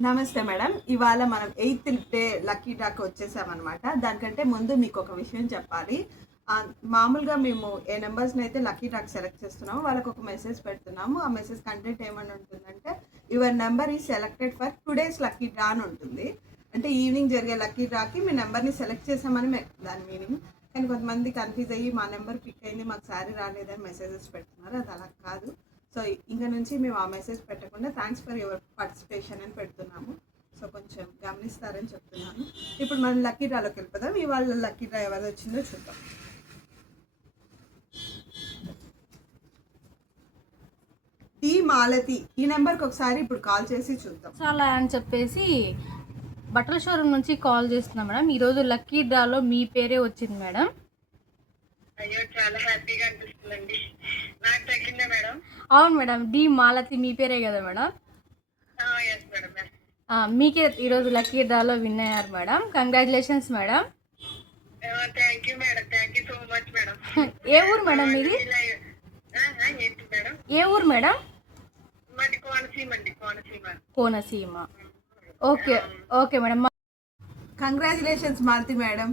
నమస్తే మేడం. ఇవాళ మనం 8th డే లక్కీ డ్రాకి వచ్చేసామనమాట. దానికంటే ముందు మీకు ఒక విషయం చెప్పాలి. మామూలుగా మేము ఏ నంబర్స్‌నైతే లక్కీ డ్రాకి సెలెక్ట్ చేస్తున్నామో వాళ్ళకొక మెసేజ్ పెడుతున్నాము. ఆ మెసేజ్ కంటెంట్ ఏమని ఉంటుందంటే, your number is selected for today's lucky draw అని ఉంటుంది. అంటే ఈవినింగ్ జరిగే లక్కీ డ్రాకి మీ నెంబర్‌ని సెలెక్ట్ చేసామని దాని మీనింగ్. కానీ కొంతమంది కన్‌ఫ్యూజ్ అయ్యి మా నెంబర్ పిక్ అయింది, మాకు శారీ రాలేదని మెసేజెస్ పెడుతున్నారు. అది అలా కాదు. సో ఇంక నుంచి మేము ఆ మెసేజ్ పెట్టకుండా థ్యాంక్స్ ఫర్ యువర్ పార్టిసిపేషన్ అని పెడుతున్నాము. సో కొంచెం గమనిస్తారని చెప్తున్నాను. ఇప్పుడు మనం లక్కీ డ్రాలోకి వెళ్ళిపోదాం. ఇవాళ లక్కీ డ్రా ఎవరు వచ్చిందో చూద్దాం. డి మాలతి ఈ నెంబర్కి ఒకసారి ఇప్పుడు కాల్ చేసి చూద్దాం. చాలా అని చెప్పేసి బట్టల షోరూమ్ నుంచి కాల్ చేస్తున్నాం మేడం. ఈరోజు లక్కీ డ్రాలో మీ పేరే వచ్చింది మేడం. అయ్యో చాలా హ్యాపీగా అనిపిస్తుందండి. నాకు తగ్గిందా మేడం? అవును మేడం, డి మాలతి మీ పేరే కదా మేడం. Yes madam. మీకే ఈరోజు లక్కీ డ్రాలో విన్ అయ్యారు madam. Congratulations madam. Thank you madam, thank you so much madam. ఏ ఊరు మేడం మీది? ఏంటి మేడం? ఏ ఊరు మేడం? మాది కోనసీమ అండి, Konaseema. Konaseema. Okay okay madam. Congratulations Malathi madam.